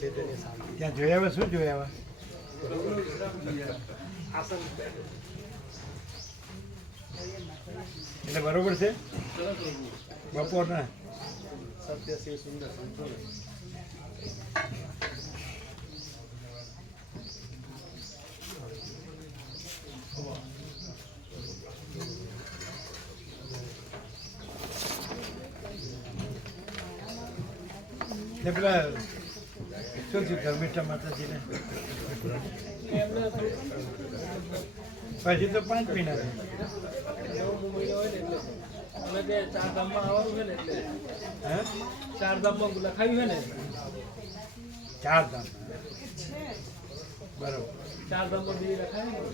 ત્યાં જોયા આવ્યા શું જોયા એટલે બરોબર છે બપોરના સત્ય શિવ સુંદર સંતોષ પેલા શું થયું ધર્મિષ્ઠા માતાજીને પછી તો 5 મહિના ચારધામમાં લખાયું છે ને 4 ધામ બરાબર ચારધામમાં બે લખાયું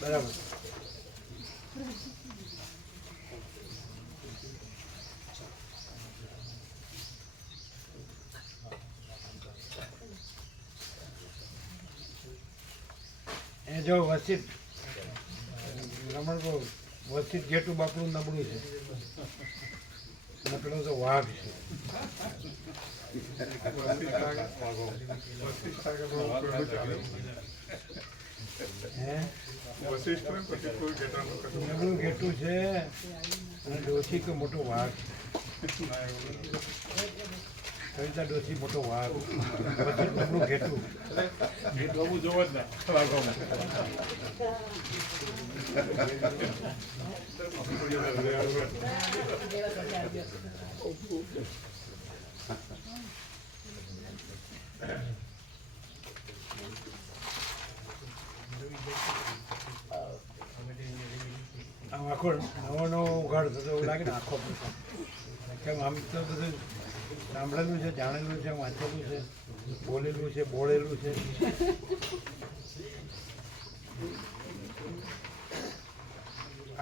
બરાબર એ જો વસિત રમણ કહું વસિત જેટલું બાપડું નબળું છે અને પેલો તો વાઘ છે નબળું ઘેટું છે અને ડોસી તો મોટો વાઘ કવિતા ડોસી મોટો વાઘ વસિત નબળું ઘેટું જોવો જ ના આમ આખો નવો નવો ઉઘાડ થતો એવું લાગે ને આખો કેમ આમ તો બધું સાંભળેલું છે જાણેલું છે વાંચેલું છે બોલેલું છે બોળેલું છે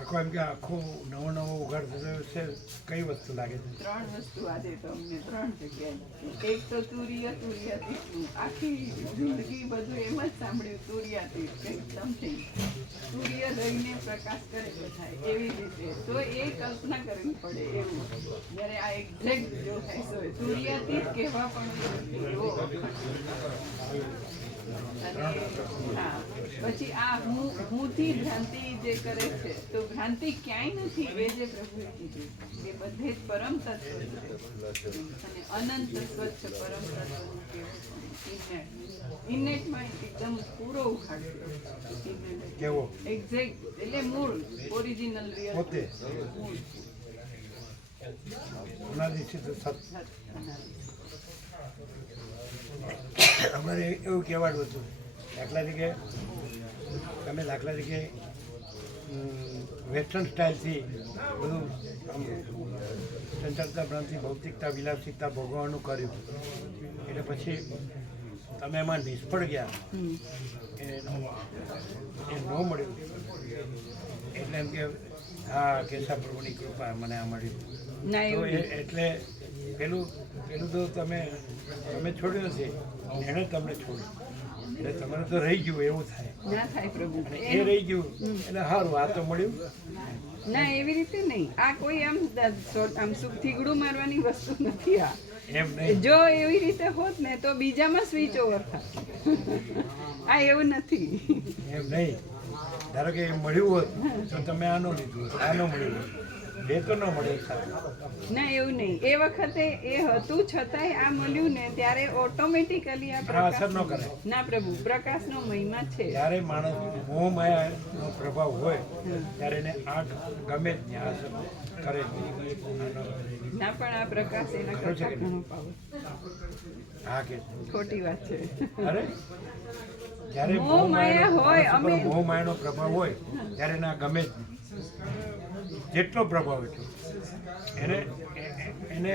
આખો એમ કે આખો નવો નવો ઉઘાડ થતો છે કઈ વસ્તુ લાગે છે 3 વસ્તુ આજે તો અમને 3 જગ્યાએ એક તો તુરિયાતીતનું આખી જિંદગી બધું એમ જ સાંભળ્યું તુરિયાતીત કંઈક સમથિંગ સૂર્ય રહીને પ્રકાશ કરે થાય એવી રીતે તો એ કલ્પના કરવી પડે એવું જ્યારે આ એક્ઝેક્ટ જો થાય તો તુરિયાતીત કહેવા પણ એવો અને હા પછી આ હુંથી ભ્રાંતિ જે કરે છે તો ભ્રાંતિ ક્યાંય નથી એ જે પ્રભુએ કીધું એ બધે જ પરમ તત્વ અને અનંત સ્વચ્છ પરમ તત્વનું કહેવું ઇનેટમાં એકદમ પૂરો ઉખાડ્યો કેવો એક્ઝેક્ટ એટલે મૂળ ઓરિજિનલ રિયલ પોતે અનાદિ છે તો સત અમારે એવું કહેવાનું હતું દાખલા તરીકે તમે દાખલા તરીકે વેસ્ટર્ન સ્ટાઇલથી બધું આમ ચંચળતા ભ્રાંતિ ભૌતિકતા વિલાસિકતા ભોગવવાનું કર્યું એટલે પછી તમે એમાં નિષ્ફળ ગયા એ ન મળ્યું એટલે એમ કે હા કેશા પ્રભુની કૃપા મને આ મળ્યું તો એટલે પેલું તો તમે છોડ્યું નથી એણે તમને છોડ્યું એટલે તમારે તો રહી ગયું એવું થાય ના થાય પ્રભુ અને એ રહી ગયું એટલે સારું આ તો મળ્યું ના એવી રીતે નહીં આ કોઈ આમ થીગડું મારવાની વસ્તુ નથી આ એમ નહીં જો એવી રીતે હોત ને તો બીજામાં સ્વિચ ઓવર થાય આ એવું નથી એમ નહીં ધારો કે મળ્યું હોત તો તમે આનો લીધું હોત આનો મળ્યું હોત બે તો ન મળે ના એવું નહીં એ વખતે એ હતું છતાંય આ મળ્યું ને ત્યારે ઓટોમેટિકલી આ આ અસર ન કરે ના પ્રભુ પ્રકાશનો મહિમા છે જ્યારે માણસ મોહ માયાનો પ્રભાવ હોય ત્યારે એને આ ગમે જ નહીં આ અસર કરે જ નહીં ના પણ આ પ્રકાશ એના કરતા ઘણો પાવર હા કે ખોટી વાત છે અરે જ્યારે મોહ માયા હોય અમે મોહ માયાનો પ્રભાવ હોય ત્યારે એને આ ગમે જ નહીં જેટલો પ્રભાવ એટલો એને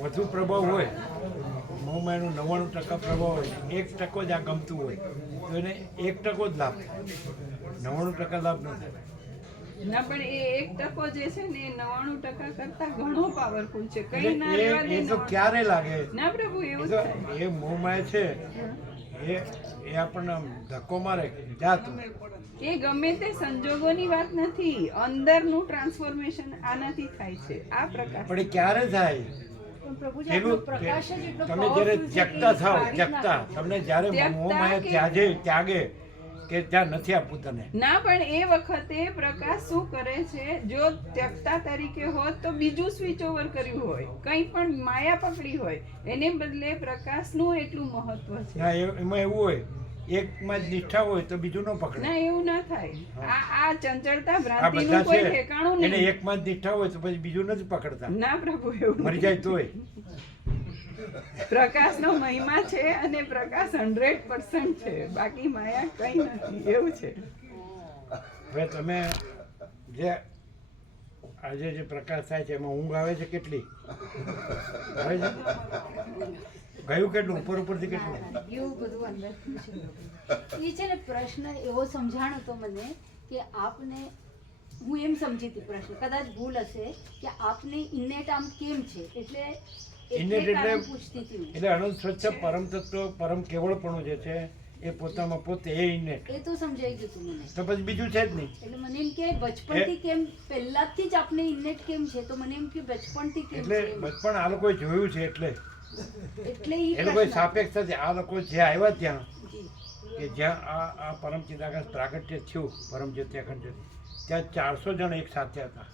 વધુ પ્રભાવ હોય મોહમાયાનો 99% પ્રભાવ હોય 1% જ આ ગમતું હોય તો એને 1% જ લાભ થાય 99% લાભ ન થાય ના પણ એ 1% જે છે ને એ 99% કરતા ઘણો પાવરફુલ છે કઈ ના રહેવા દે એ તો ક્યારે લાગે ના પ્રભુ એવું એ તો થાય એ મોહમાયા છે એ આપણને ધક્કો મારે જાતું એ ગમે તે સંજોગોની વાત નથી અંદરનું ટ્રાન્સફોર્મેશન આનાથી થાય છે આ પ્રકાર પણ એ ક્યારે થાય પણ પ્રભુજી આપણો પેલું પ્રકાશ જ એટલો તમે જ્યારે powerful છે કે ત્યક્તા થાવ કાઢી જ ત્યક્તા નાખે. તમને જ્યારે ત્યક્તા મોહમાયા કે- ત્યાગે કે ત્યાં નથી આપવું તને ના પણ એ વખતે પ્રકાશ શું કરે છે, જો ત્યક્તા તરીકે હોત તો બીજું સ્વિચ ઓવર કર્યું હોય, કંઈ પણ માયા પકડી હોય, એને બદલે પ્રકાશનું એટલું મહત્વ છે. ના એમાં એવું હોય એકમાં જ નિષ્ઠા હોય તો બીજું ન પકડે ના એવું ના થાય. આ ચંચળતા આ બધા ભ્રાંતિનું કોઈ છે ઠેકાણું એને નહીં. એકમાં જ નિષ્ઠા હોય તો પછી બીજું નથી પકડતા ના પ્રભુ, એવું મરી જાય તોય પ્રકાશનો મહિમા છે અને પ્રકાશ 100% છે, બાકી માયા કંઈ નથી, એવું છે. હવે તમે જે આજે જે પ્રકાશ થાય છે એમાં ઊંઘ આવે છે કેટલી આવે છે ગયું કેટલું ઉપર ઉપરથી કેટલું એવું બધું અંદરથી છે પ્રભુ. એ છે ને પ્રશ્ન એવો સમજાણો તો મને કે આપને, હું એમ સમજી હતી પ્રશ્ન, કદાચ ભૂલ હશે, કે આપને ઇન્નેટ આમ કેમ છે, એટલે Innate એટલે- કારણ પૂછતી હતી હું. એટલે અનંત સ્વચ્છ પરમ તત્વ પરમ કેવળપણું જે છે એ પોતામાં પોતે એ ઇન્નેટ એ તો સમજાઈ ગયું હતું મને. તો પછી બીજું છે જ નહીં એટલે મને એમ કે બચપણથી કેમ, પહેલાથી જ આપને ઇન્નેટ કેમ છે, તો મને એમ કે બચપણથી કેમ એટલે છે એમ. બચપણ આ લોકોએ જોયું છે એટલે એટલે એ લોકોએ સાપેક્ષ છે આ લોકો જે આવ્યા ત્યાં જી. કે જ્યાં આ પરમ ચિદાકાશ પ્રાગટ્ય થયું પરમ જ્યોત્યાખંડ ત્યાં 400 જણ એક સાથે હતા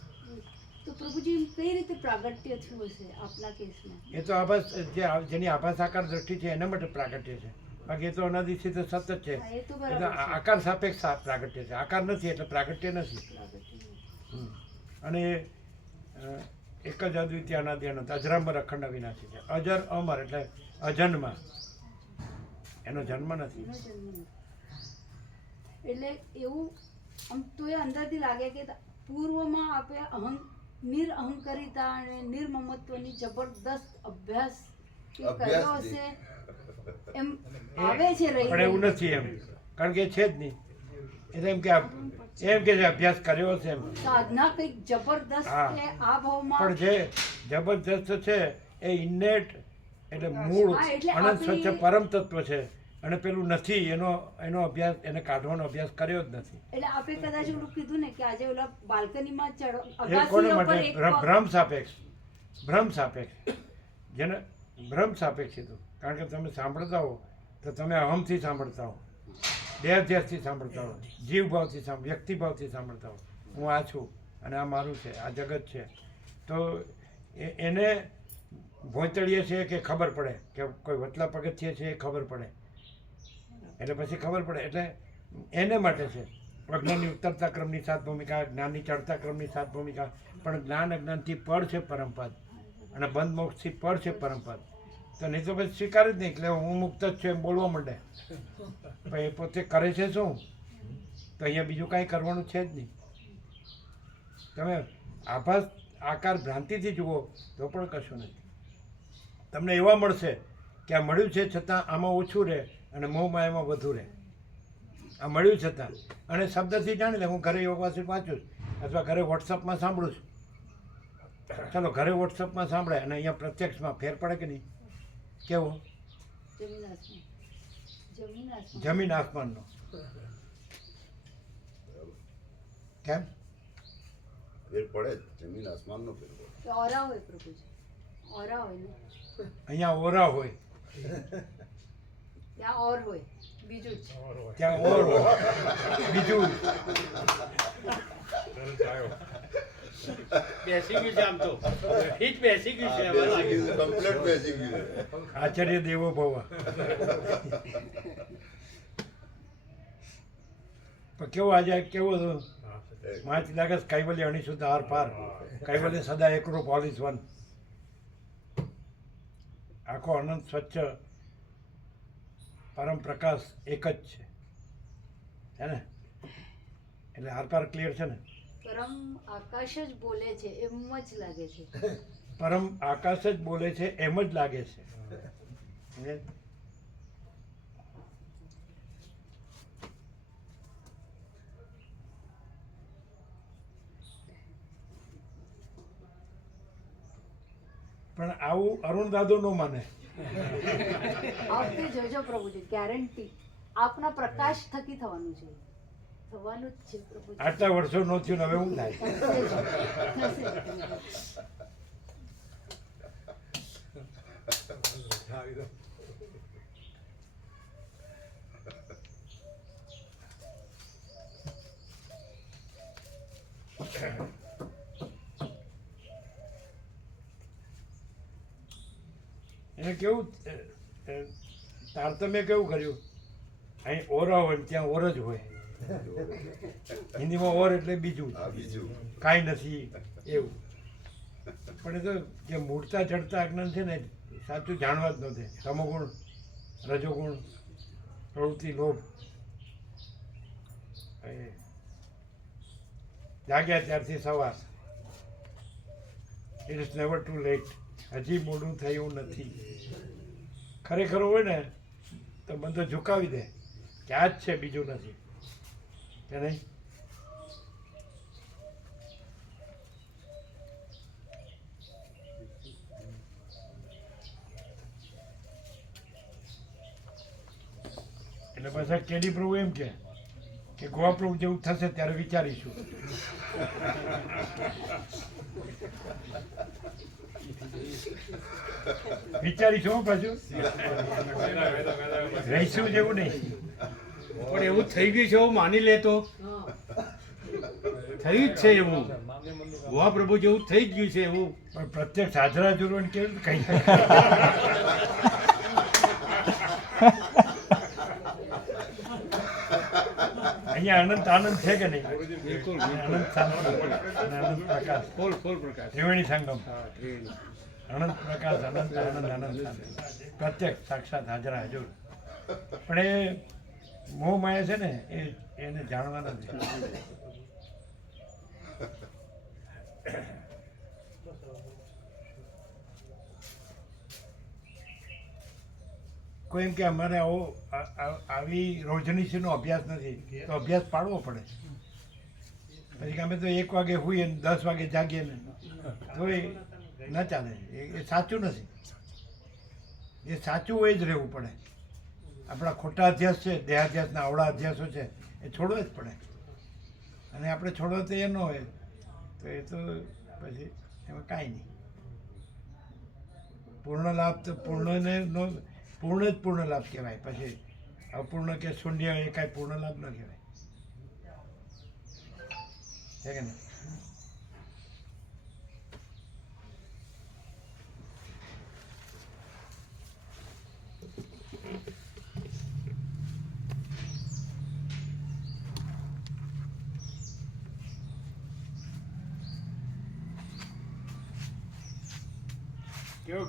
તો પ્રભુજી એમ કઈ રીતે પ્રાગટ્ય થયું હશે આપના કેસમાં? એ તો આભાસ જેની આભાસ આકાર દ્રષ્ટિ છે એના માટે પ્રાગટ્ય છે, બાકી એ તો અનાદિથી તો સતત છે. હા, એ તો એટલે બરાબર છે. આકાર સાપેક્ષ પ્રાગટ્ય છે, આકાર નથી એટલે પ્રાગટ્ય નથી. પ્રાગટ્ય. અને એક જ અદ્વિતીય અનાદિ અનંત અજરામર અખંડ અવિનાશી છે. અજર અમર એટલે અજન્મા, એનો જન્મ નથી. એનો જન્મ નથી. એટલે એવું આમ તો એ અંદરથી લાગે કે પૂર્વમાં આપણે નિરઅહંકારિતા અને નિર્મમત્વની જબરદસ્ત અભ્યાસ કે કર્યો હશે એમ આવે છે રહી પણ એવું રહી. નથી એમ, કારણ કે એ છે જ નહીં. એટલે એમ કે એમ કે જે અભ્યાસ કર્યો છે એમ, સાધના કંઈક જબરદસ્ત હા. કે આ ભાવમાં પણ જે જબરદસ્ત છે એ ઇન્નેટ એટલે મૂળ હા, એટલે અનંત આપણી- સ્વચ્છ પરમ તત્વ છે, અને પેલું નથી એનો અભ્યાસ એને કાઢવાનો અભ્યાસ કર્યો જ નથી. એટલે આપણે કદાચ ઓલું કીધું ને કે આજે ઓલા બાલ્કનીમાં એ કોને અગાસી ઉપર માટે એક ભ્રમ સાપેક્ષ, ભ્રમ સાપેક્ષ, જેને ભ્રમ સાપેક્ષ કીધું. કારણ કે તમે સાંભળતા હો તો તમે અહમથી સાંભળતા હો, દેહાધ્યાસથી સાંભળતા હો, જીવભાવથી વ્યક્તિભાવથી સાંભળતા હો, હું આ છું અને આ મારું છે, આ જગત છે. તો એને ભોંયતળીએ છે કે ખબર પડે કે કોઈ વતલા પગથિયે છે એ ખબર પડે, એટલે પછી ખબર પડે. એટલે એને માટે છે અજ્ઞાનની ઉતરતા ક્રમની સાત ભૂમિકા, જ્ઞાનની ચડતા ક્રમની સાત ભૂમિકા. પણ જ્ઞાન અજ્ઞાનથી પર છે પરમપદ અને બંધ મોક્ષથી પર છે પરમપદ. તો નહીં તો પછી સ્વીકાર જ નહીં, એટલે હું મુક્ત જ છું એમ બોલવા માંડે. પણ એ પોતે કરે છે શું? તો અહીંયા બીજું કાંઈ કરવાનું છે જ નહીં. તમે આભાસ આકાર ભ્રાંતિથી જુઓ તો પણ કશું નથી. તમને એવા મળશે કે આ મળ્યું છે છતાં આમાં ઓછું રહે અને મોહમાયામાં વધુ રહે. આ મળ્યું છતાં, અને શબ્દથી જાણી લે. હું ઘરે યોગાસન વાંચું છું અથવા ઘરે વોટ્સઅપમાં સાંભળું છું. ચાલો ઘરે વોટ્સઅપમાં સાંભળે અને અહીંયા પ્રત્યક્ષમાં ફેર પડે કે નહીં? કેવો? જમીન આસમાન. જમીન આસમાન. જમીન આસમાનનો. કેમ? ફેર પડે જ, જમીન આસમાનનો ફેર પડે. કે ઓરા હોય પ્રભુજી, ઓરા હોય ને અહીંયા ઓરા હોય, ત્યાં ઓર હોય, બીજું જ. ત્યાં ઓર હોય, બીજું બેસી ગયું છે આમ તો હિટ બેસી ગયું છે હવે લાગે. કમ્પ્લીટ બેસી ગયું. આચાર્ય દેવો ભવ. પણ કેવો આજે કેવો હતો? માચ લાગે કૈવલ્ય અણિશુદ્ધ આર પાર, કૈવલ્ય સદા એકરૂપ ઓલ ઇઝ વન. આખો અનંત સ્વચ્છ પરમ પ્રકાશ એક જ છે ને? એટલે આર પાર ક્લિયર છે ને? પરમ આકાશ જ બોલે છે એમ જ લાગે છે. પરમ આકાશ જ બોલે છે એમ જ લાગે છે. પણ આવું અરુણ દાદો નો માને. આ વખતે જોજો પ્રભુજી, ગેરંટી આપના પ્રકાશ થકી થવાનું છે, થવાનું જ છે પ્રભુજી. આટલા વર્ષો નો થયું ને હવે હું થાય? થશે જ, થશે જ. એને કેવું તારતમ્ય કેવું કર્યું, અહીં ઓરા હોય ને ત્યાં ઓર જ હોય. હિન્દીમાં ઓર એટલે બીજું, આ બીજું કાંઈ નથી એવું. પણ એ તો જે મૂળતા ચડતા અજ્ઞાન છે ને સાચું જાણવા જ નહોતે. તમોગુણ, રજોગુણ, પ્રવૃત્તિ, લોભ, એ જાગ્યા ત્યારથી સવાર. It is never too late. હજી મોડું થયું નથી. ખરેખર હોય ને તો બંધો ઝુકાવી દે કે આ જ છે, બીજું નથી, કે નહીં? એટલે પાછા કેડી પ્રભુ એમ કે ગોવા પ્રભુ જેવું થશે ત્યારે વિચારીશું. વિચારીશું હો પાછું, રહીશું જેવું નહીં. પણ એવું થઈ ગયું છે એવું માની લેતો થયું જ છે એવું. ગોવા પ્રભુ જેવું થઈ જ ગયું છે એવું. પણ પ્રત્યક્ષ હાજરા જોડવાનું કેવું કઈ અહીંયા અનંત આનંદ છે કે નહીં? બિલકુલ અનંત શાંતિ અને અનંત પ્રકાશ, ફૂલ પ્રકાશ. ત્રિવેણી સંગમ, હા, ત્રિવેણી. અનંત પ્રકાશ, અનંત આનંદ, અનંત શાંતિ, પ્રત્યક્ષ સાક્ષાત હાજરા હજુર. પણ એ મોહ માયા છે ને એને જાણવા નથી. કોઈ એમ કે અમારે આવો આવી રોજનીશીનો અભ્યાસ નથી, તો અભ્યાસ પાડવો પડે. પછી અમે તો 1 વાગે હોઈએ ને 10 વાગે જાગીએ ને તો એ ન ચાલે. એ સાચું નથી. એ સાચું હોય જ રહેવું પડે. આપણા ખોટા અધ્યાસ છે, દેહાધ્યાસના અવળા અધ્યાસો છે, એ છોડવા જ પડે. અને આપણે છોડવા તો એ ન હોય તો એ તો પછી એમાં કાંઈ નહીં. પૂર્ણ લાભ તો પૂર્ણને નો પૂર્ણ જ પૂર્ણ લાભ કહેવાય. પછી અપૂર્ણ કે શૂન્ય એ કાંઈ પૂર્ણ લાભ ન કહેવાય, છે કે નહીં?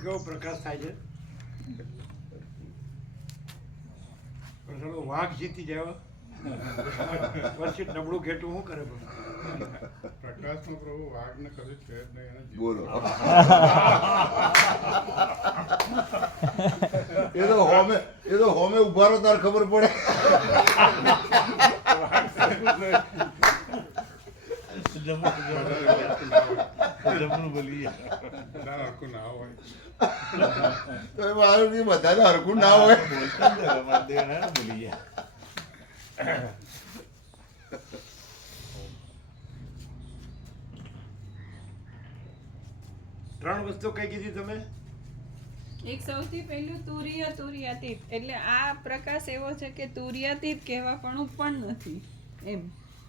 કેવો પ્રકાશ થાય છે. પણ થોડો વાઘ જીતી જાય પછી નબળું ઘેટું શું કરે? પ્રકાશનો પ્રભુ વાઘને કદી છે જ નહીં. એને જીવ બોલો એ તો હોમે ઉભા રહો તાર ખબર પડે. બધા હરખું ના હોય. તો એ મારું કે બધાને હરખું ના હોય. ત્રણ વસ્તુ કઈ કીધી તમે? એક સૌથી પહેલું તુર્યાતીત. એટલે આ પ્રકાશ એવો છે કે તુર્યાતીત કહેવાપણું પણ નથી એમ.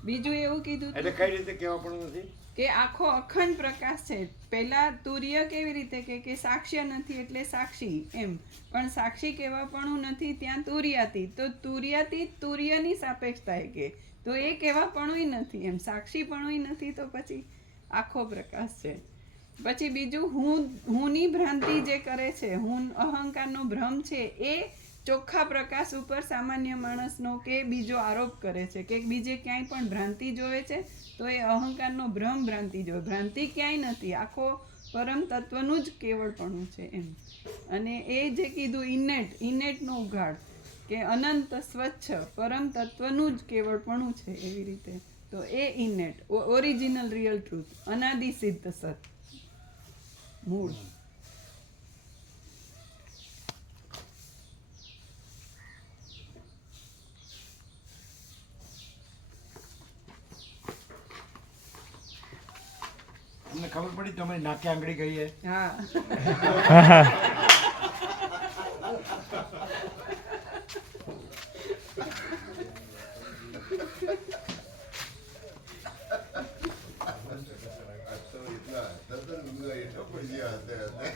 બીજું એવું કીધું એટલે કઈ રીતે કહેવા પણ નથી કે આખો અખંડ પ્રકાશ છે. પહેલા તુર્ય કેવી રીતે કે સાક્ષ્ય નથી એટલે સાક્ષી એમ, પણ સાક્ષી કહેવાપણું નથી ત્યાં તુર્યાતીત. તો તુર્યાતીત તુર્યની સાપેક્ષ થાય કે તો એ કહેવાપણું નથી એમ, સાક્ષીપણું નથી. તો પછી આખો પ્રકાશ છે. પછી બીજું હુંની ભ્રાંતિ જે કરે છે, હું અહંકારનો ભ્રમ છે, એ ચોખ્ખા પ્રકાશ ઉપર સામાન્ય માણસનો કે બીજો આરોપ કરે છે કે બીજે ક્યાંય પણ ભ્રાંતિ જોવે છે તો એ અહંકારનો ભ્રમ ભ્રાંતિ જોવે. ભ્રાંતિ ક્યાંય નથી, આખો પરમ તત્વનું જ કેવળપણું છે એમ. અને એ જે કીધું ઇનેટનો ઉઘાડ કે અનંત સ્વચ્છ પરમ તત્વનું જ કેવળપણું છે એવી રીતે. તો એ ઇનેટ ઓરિજિનલ રિયલ ટ્રુથ, અનાદિ સિદ્ધ સત, મૂળ. તમને ખબર પડી તમારી નાકે આંગળી ગઈ હે? હા પડી ગયા હતા